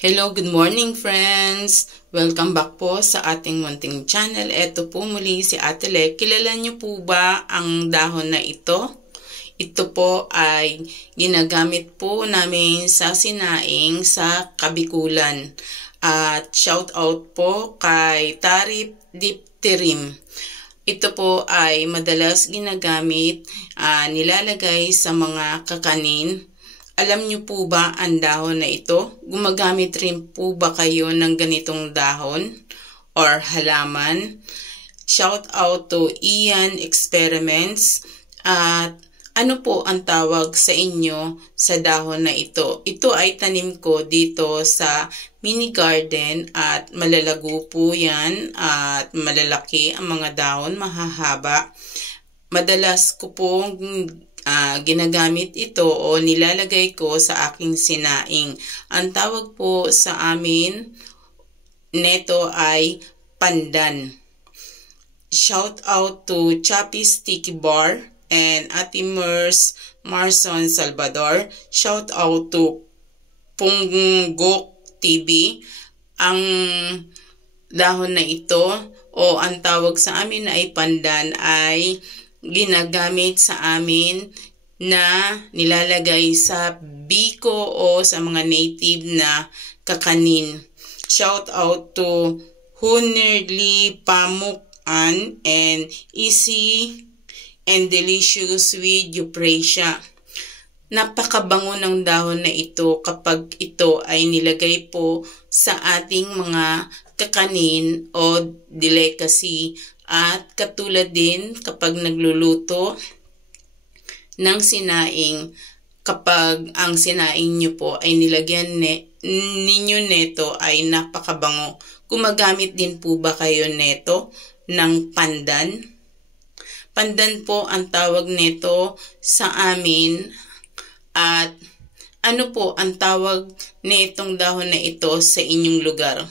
Hello, good morning friends! Welcome back po sa ating munting channel. Ito po muli si Ate Le. Kilala niyo po ba ang dahon na ito? Ito po ay ginagamit po namin sa sinaing sa Kabikulan. At shout out po kay Tarip Dipterim. Ito po ay madalas ginagamit, nilalagay sa mga kakanin. Alam niyo po ba ang dahon na ito? Gumagamit rin po ba kayo ng ganitong dahon or halaman? Shout out to Ian Experiments. At ano po ang tawag sa inyo sa dahon na ito? Ito ay tanim ko dito sa mini garden at malalago po yan at malalaki ang mga dahon, mahahaba. Madalas ko pong ginagamit ito o nilalagay ko sa aking sinaing. Ang tawag po sa amin neto ay pandan. Shout out to Chappy Sticky Bar and Ate Marson Salvador. Shout out to Punggok TV. Ang dahon na ito o ang tawag sa amin ay pandan ay ginagamit sa amin na nilalagay sa biko o sa mga native na kakanin. Shout out to Hunerly Pamukan and Easy and Delicious with Euprasia. Napakabango ng dahon na ito kapag ito ay nilagay po sa ating mga kakanin o delicacy. At katulad din kapag nagluluto ng sinaing, kapag ang sinaing nyo po ay nilagyan ninyo neto ay napakabango. Gumagamit din po ba kayo neto ng pandan? Pandan po ang tawag neto sa amin. At ano po ang tawag netong dahon na ito sa inyong lugar?